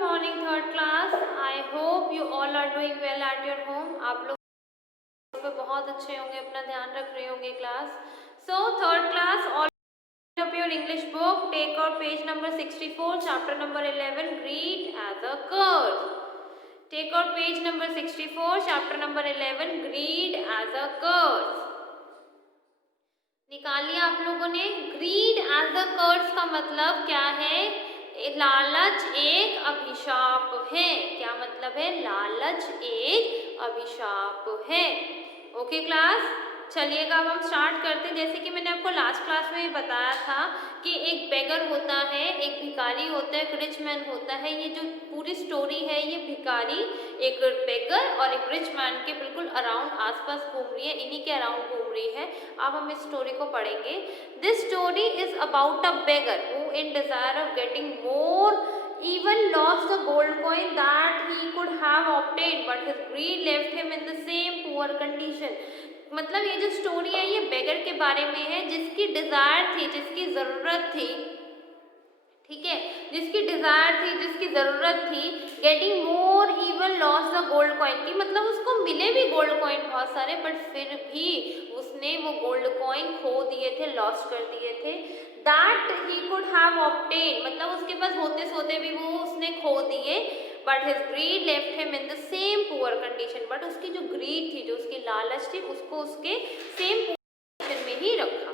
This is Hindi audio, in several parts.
morning, third class. I hope you all are doing well at your home. आप लोग पे बहुत अच्छे होंगे, अपना ध्यान रख रहे होंगे class. So third class, all up your English book. Take out page number 64, chapter number 11. Greed as a curse. Take out page number 64, chapter number 11. Greed as a curse. निकाल लिया आप लोगों ने. ग्रीड एज अ कर्स का मतलब क्या है? लालच एक अभिशाप है. क्या मतलब है? लालच एक अभिशाप है. ओके क्लास, चलिएगा अब हम स्टार्ट करते हैं. जैसे कि मैंने आपको लास्ट क्लास में बताया था कि एक बेगर होता है, एक भिखारी होता है, एक रिच मैन होता है. ये जो पूरी स्टोरी है ये भिखारी, एक बेगर और एक रिच मैन के बिल्कुल अराउंड आसपास घूम रही है, इन्हीं के अराउंड घूम रही है. अब हम इस स्टोरी को पढ़ेंगे. This story is about a beggar who in desire of getting more even lost a gold coin that he could have obtained but his greed left him in the same poor condition. मतलब ये जो स्टोरी है ये बेगर के बारे में है जिसकी डिजायर थी, जिसकी जरूरत थी, ठीक है, जिसकी डिजायर थी, जिसकी जरूरत थी getting more even loss the gold coin की. मतलब उसको मिले भी गोल्ड कॉइन बहुत सारे, बट फिर भी उसने वो गोल्ड कॉइन खो दिए थे, लॉस कर दिए थे. That he could have obtain, मतलब उसके पास होते सोते भी वो उसने खो दिए. But his greed left him in the same poor condition. But उसकी जो ग्रीड थी, जो उसकी लालच थी, उसको उसके सेम कंडीशन में ही रखा.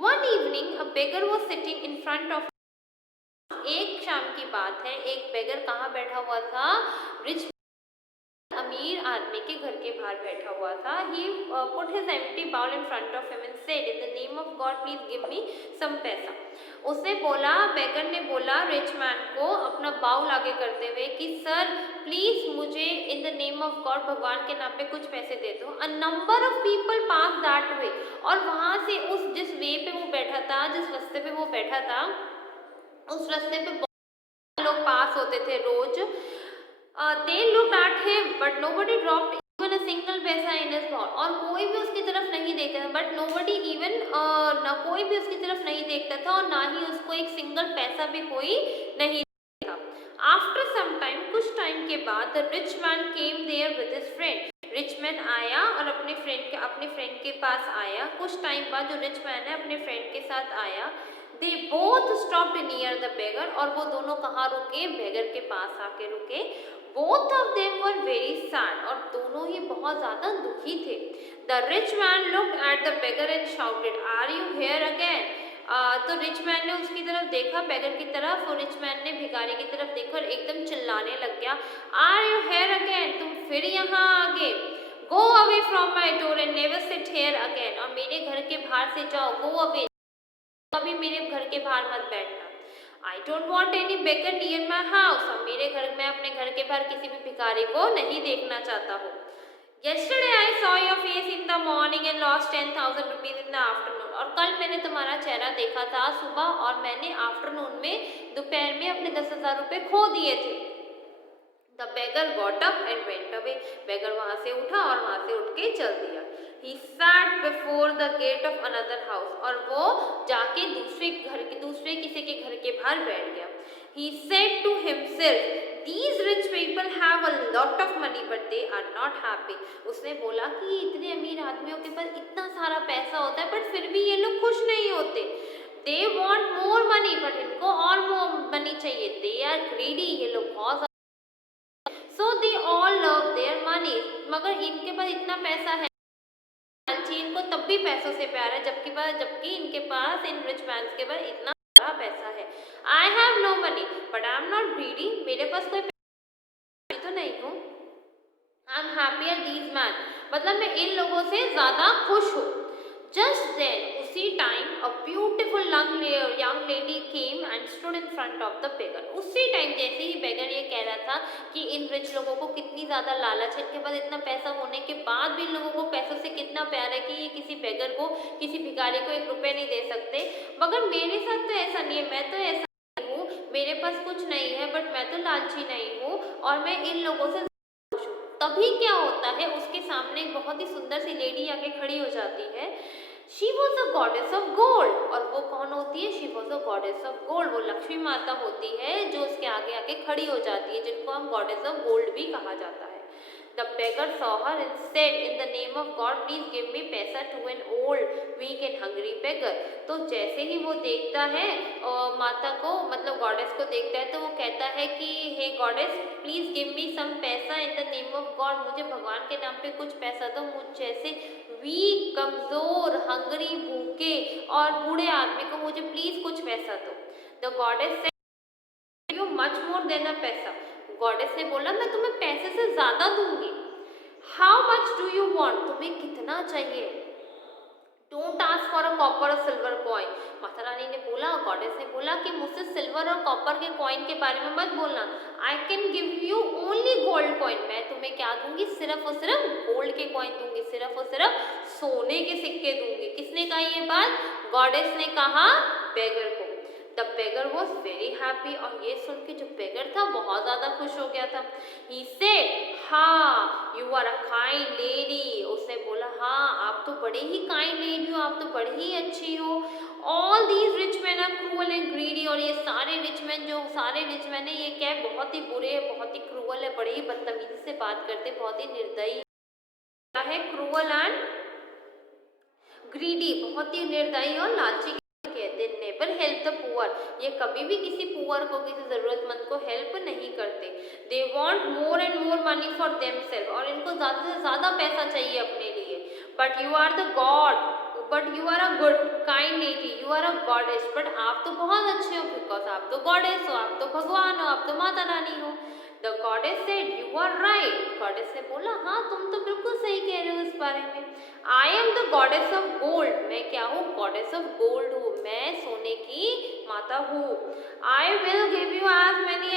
One evening a beggar was sitting in front of. एक शाम की बात है, एक बेगर कहाँ बैठा हुआ था? रिच अमीर आदमी के घर के बाहर बैठा हुआ था. He put his empty bowl in front of him and said in the name of God please give me some paisa. उसने बोला, बेगर ने बोला रिच मैन को अपना बाउल आगे करते हुए कि सर प्लीज मुझे इन द नेम ऑफ गॉड, भगवान के नाम पे कुछ पैसे दे दो. A number of people pass that way. और वहाँ से उस जिस वे पे वो बैठा था, जिस रास्ते पे वो बैठा था, उस रास्ते पे बहुत लोग पास होते थे रोज. they looked at him but nobody dropped even a single पैसा in his bowl. और कोई भी उसकी तरफ नहीं देखता था. बट nobody even ना कोई भी उसकी तरफ नहीं देखता था और ना ही उसको एक सिंगल पैसा भी कोई नहीं देखा. आफ्टर सम टाइम, कुछ टाइम के बाद, the rich man came there with his friend. Rich man आया और अपने फ्रेंड के पास आया. कुछ टाइम बाद जो रिच मैन है अपने फ्रेंड के साथ आया. They both stopped near the beggar. और वो दोनों कहाँ रुके? बेगर के पास आके रुके. Both of them were very sad. और दोनों ही बहुत ज्यादा दुखी थे. The rich man looked at the beggar and shouted are you here again. तो रिच मैन ने उसकी तरफ देखा, बेगर की तरफ, और रिच मैन ने भिखारी की तरफ देखा और एकदम चिल्लाने लग गया, आर यू हियर अगेन, तुम फिर यहाँ आ गए. Go away from my door and never sit here again. और मेरे घर के बाहर से जाओ. गो अवे, कभी मेरे घर के बाहर मत बैठना. I don't want any beggar near my house. अब मेरे घर में, अपने घर के बाहर किसी भी भिखारी को नहीं देखना चाहता हूँ. Yesterday I saw your face in the morning and lost 10,000 rupees in the afternoon. और कल मैंने तुम्हारा चेहरा देखा था सुबह और मैंने आफ्टरनून में, दोपहर में अपने 10,000 रुपये खो दिए थे. The beggar got up and went away. बेगर वहाँ से उठा और वहाँ से उठ के चल दिया. He sat before the gate of another house. और वो जाके दूसरे किसी के घर के बाहर बैठ गया. He said to himself, these rich people have a lot of money but they are not happy. उसने बोला कि इतने अमीर आदमियों के पास इतना सारा पैसा होता है बट फिर भी ये लोग खुश नहीं होते. They want more money but इनको और more money चाहिए. They are greedy. ये लोग बहुत So they all love their money. मगर इनके पास इतना पैसा है, इनको तब भी पैसों से प्यार है, जबकि इनके पास, इन रिच मैन्स के पास इतना सारा पैसा है. I have no money but I am not greedy. मेरे पास कोई पैसा तो नहीं हूँ. I am happier these men. मतलब मैं इन लोगों से ज्यादा खुश हूँ. Just then, उसी time a beautiful young lady came and stood in front of the beggar. उसी टाइम जैसे ही बेगर ये कह रहा था कि इन रिच लोगों को कितनी ज़्यादा लालच है, इनके पास इतना पैसा होने के बाद भी इन लोगों को पैसों से कितना प्यार है कि ये किसी बेगर को, किसी भिखारी को 1 रुपये नहीं दे सकते. मगर मेरे साथ तो ऐसा नहीं है. मैं तो ऐसा नहीं हूँ, मेरे पास कुछ नहीं है बट मैं तो लालची नहीं हूँ और मैं इन लोगों से. तभी क्या होता है, उसके सामने एक बहुत ही सुंदर सी लेडी आके खड़ी हो जाती है. She was a goddess of gold. और वो कौन होती है? She was a goddess of gold. वो लक्ष्मी माता होती है जो उसके आगे आगे खड़ी हो जाती है, जिनको हम गॉडेस ऑफ गोल्ड भी कहा जाता है। The beggar saw her and said, "In the name of God, please give me पैसा to an old, weak and hungry beggar." तो जैसे ही वो देखता है माता को, मतलब गॉडेस को देखता है, तो वो कहता है कि हे goddess, please give me some पैसा इन द नेम ऑफ गॉड। मुझे भगवान के नाम पे कुछ पैसा दो, मुझ जैसे वीक, कमजोर, हंगरी, भूखे और बूढ़े आदमी को मुझे प्लीज कुछ पैसा दो। The goddess said, you much more than a paisa. Goddess ने बोला, मैं तुम्हें पैसे से ज्यादा दूंगी। How much do you want? तुम्हें कितना चाहिए? Don't ask for a copper और सिल्वर कॉइन। माता रानी ने बोला, गॉडेस ने बोला कि मुझसे सिल्वर और कॉपर के कॉइन के बारे में मत बोलना। I can give you only gold coin. मैं तुम्हें क्या दूंगी? सिर्फ और सिर्फ गोल्ड के कॉइन दूंगी, सिर्फ और सिर्फ सोने के सिक्के दूंगी। किसने कहा ये बात? गॉडेस ने कहा बेगर को। The beggar was very happy. और ये सुन के जो बेगर था बहुत ज्यादा खुश हो गया था। ही सेड, हाँ you are a kind lady. उसने बोला, हाँ आप तो बड़े ही काइंड लेडी हो, आप तो बड़े ही अच्छी हो। All these rich man are cruel and greedy. और ये सारे रिच मैन, जो सारे रिच मैन है, ये क्या है? बहुत ही बुरे है, बहुत ही क्रूअल है, बड़े ही बदतमीजी से बात करते, बहुत ही निर्दयी है। क्रूअल एंड ग्रीडी, बहुत ही निर्दयी और लालची कहते। नेवर हेल्प द पुअर, ये कभी भी किसी पुअर को, किसी जरूरतमंद को हेल्प नहीं करते। They want more and more money for themselves, और इनको ज्यादा से ज्यादा पैसा चाहिए अपने लिए। But you are the god, but you are a good kind lady, you are a goddess. But आप तो बहुत अच्छे हो, बिकॉज आप तो गॉडेस हो, आप तो भगवान हो, आप तो माता रानी हो। The goddess said, you are right. Goddess ने बोला, हाँ तुम तो बिल्कुल सही कह रहे हो इस बारे में। I am the goddess of gold, मैं क्या हूँ? गॉडेस ऑफ गोल्ड हूँ, मैं सोने की माता हूँ। I will give you as many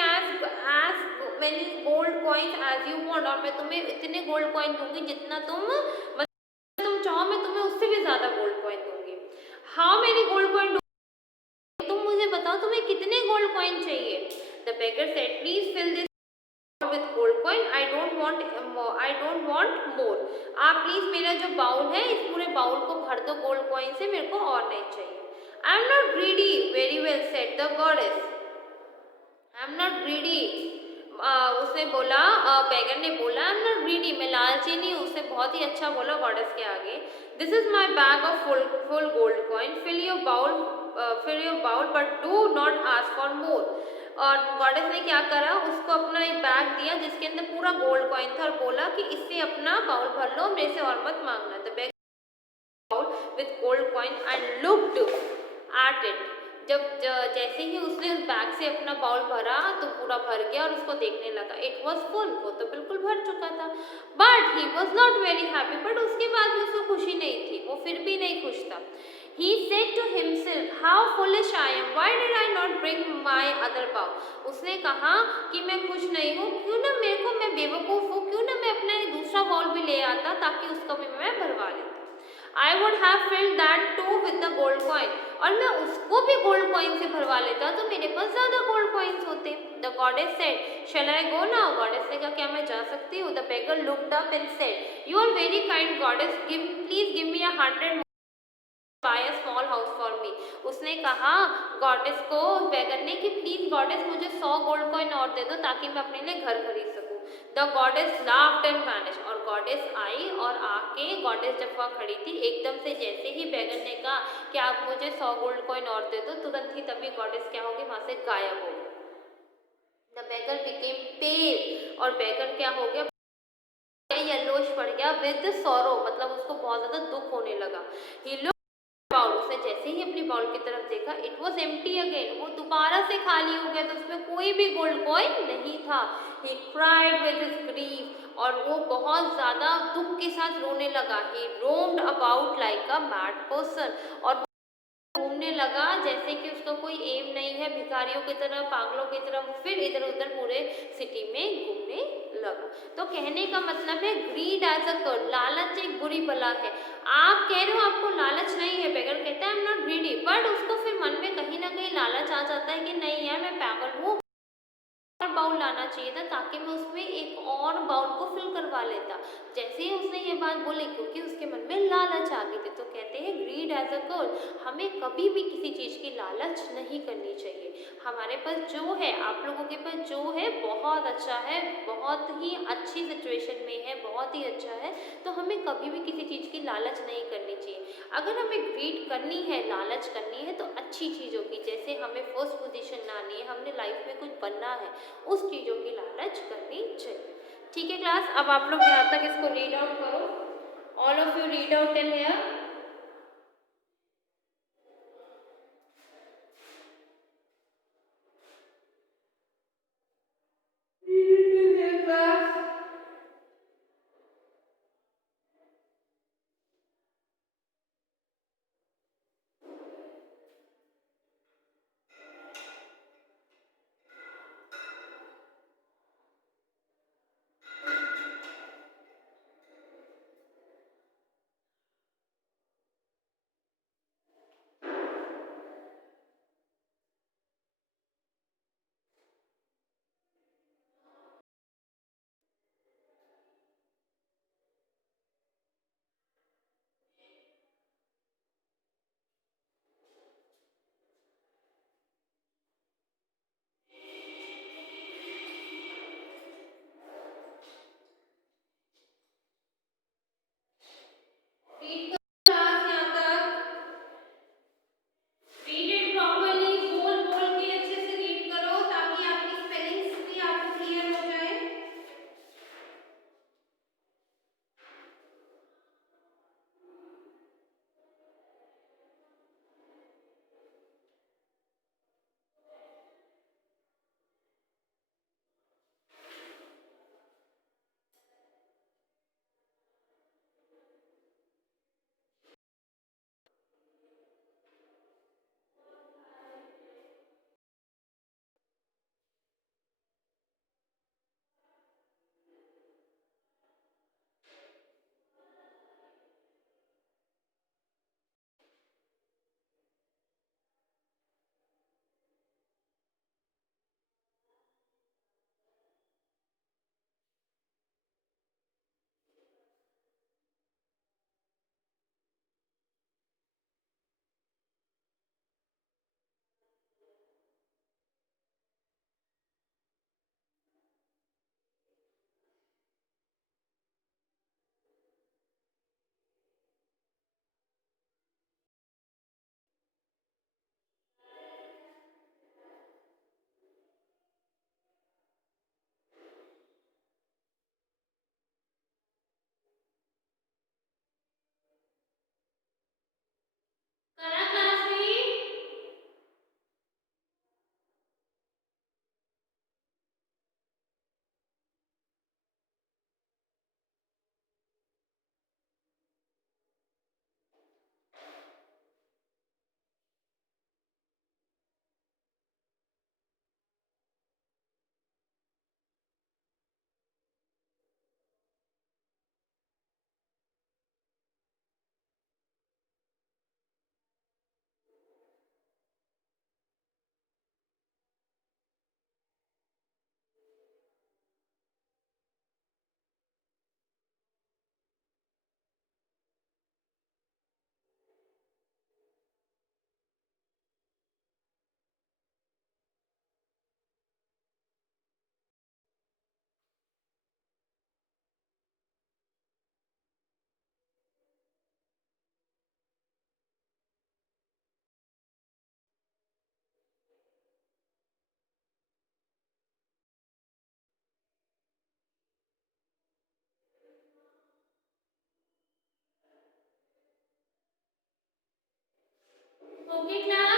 gold coins as you want. और मैं तुम्हें इतने गोल्ड कॉइन दूंगी जितना तुम चाहो, मैं तुम्हें उससे भी ज्यादा गोल्ड कॉइन दूंगी। How many gold coin? तुम मुझे बताओ तुम्हें कितने गोल्ड कॉइन चाहिए? The beggar said, please fill this with gold coin, I don't want more। आप प्लीज मेरा जो बाउल है, इस पूरे बाउल को भर दो गोल्ड कॉइन से, मेरे को और नहीं चाहिए। I am not greedy. Very well said the goddess, I am not greedy. उसने बोला, बेगर ने बोला, आई एम नॉट ग्रीडी, मैं लालची नहीं हूँ। उसने बहुत ही अच्छा बोला गॉडेस के आगे। This is my bag of full gold coin, fill your bowl but do not ask for more. और गॉडेस ने क्या करा? उसको अपना एक बैग दिया जिसके अंदर पूरा गोल्ड कॉइन था, और बोला कि इससे अपना बाउल भर लो, मेरे से और मत मांगना। The bag bowl with gold coin and looked at it. जैसे ही उसने उस बैग से अपना बाउल भरा तो पूरा भर गया, और उसको देखने लगा। इट वॉज फुल, वो तो बिल्कुल भर चुका था। But he was not very happy. But उसके बाद भी उसको खुशी नहीं थी, वो फिर भी नहीं खुश था। He said to himself, how foolish I am, why did I not bring my other bowl? उसने कहा कि मैं खुश नहीं हूँ, क्यों ना मैं बेवकूफ़ हूँ, क्यों ना मैं अपना दूसरा बाउल भी ले आता ताकि उसका भी मैं भरवा लेता। I would have filled that too with the gold coin, और मैं उसको भी गोल्ड कॉइन से भरवा लेता तो मेरे पास ज्यादा गोल्ड कॉइन्स होते। The goddess said, shall I go now? Goddess ने कहा, क्या मैं जा सकती हूँ? The beggar looked up and said, you are very kind goddess, please give me 100 by a small house for me. उसने कहा गॉडेस को, बेगर ने, कि प्लीज गॉडेस मुझे 100 गोल्ड कॉइन और दे दो ताकि मैं अपने लिए घर खरीद सकूं। The goddess laughed and vanish, और गॉडेस आई और आके, गॉडेस जब वहाँ खड़ी थी, एकदम से जैसे ही बेगर ने कहा कि आप मुझे 100 गोल्ड कॉइन और दे दो, तुरंत ही तभी गॉडेस क्या होगी? वहां से गायब हो गई। द बेगर बिकेम पेल, और बेगर क्या हो गया? येलोइश पड़ गया विद सॉरो, मतलब उसको बहुत ज्यादा दुख होने लगा। ही बाउल, उसने जैसे ही अपनी बाउल की तरफ देखा, इट वॉज एम्प्टी अगेन, वो दोबारा से खाली हो गया, तो उसमें कोई भी गोल्ड कॉइन नहीं था। He cried with his grief, और वो बहुत ज्यादा दुख के साथ रोने लगा। He roamed about like a mad person, और घूमने लगा जैसे कि उसका कोई एम नहीं है, भिखारियों की तरह, पागलों की तरह, फिर इधर उधर पूरे सिटी में घूमने लगा। तो कहने का मतलब है, ग्रीड एज अ कर्स, लालच एक बुरी बला है। आप कह रहे हो आपको लालच नहीं है, बेगर कहता है I am not greedy, but उसको फिर मन में कहीं ना कहीं लालच आ जाता है कि नहीं यार मैं पागल हूँ, बाउल लाना चाहिए था ताकि मैं उसमें एक और बाउल को फिल करवा लेता। जैसे ही उसने ये बात बोली, क्योंकि उसके मन में लालच आ गई थी, तो कहते हैं ग्रीड एज अ कर्स, हमें कभी भी किसी चीज़ की लालच नहीं करनी चाहिए। हमारे पास जो है, आप लोगों के पास जो है बहुत अच्छा है, बहुत ही अच्छी सिचुएशन में है, बहुत ही अच्छा है, तो हमें कभी भी किसी चीज़ की लालच नहीं करनी चाहिए। अगर हमें ग्रीड करनी है, लालच करनी है, तो अच्छी चीज़ों की, जैसे हमें फर्स्ट पोजीशन लानी है, हमने लाइफ में कुछ बनना है, उस चीज़ों की लालच करनी चाहिए। ठीक है क्लास, अब आप लोग यहाँ तक इसको रीड आउट करो। All of you read out till here. Read class यहाँ तक। रीड इट प्रॉपर्ली, बोल बोल के अच्छे से रीड करो ताकि आपकी स्पेलिंग्स भी आपको क्लियर हो जाए। करा क्लास रीड। Okay class.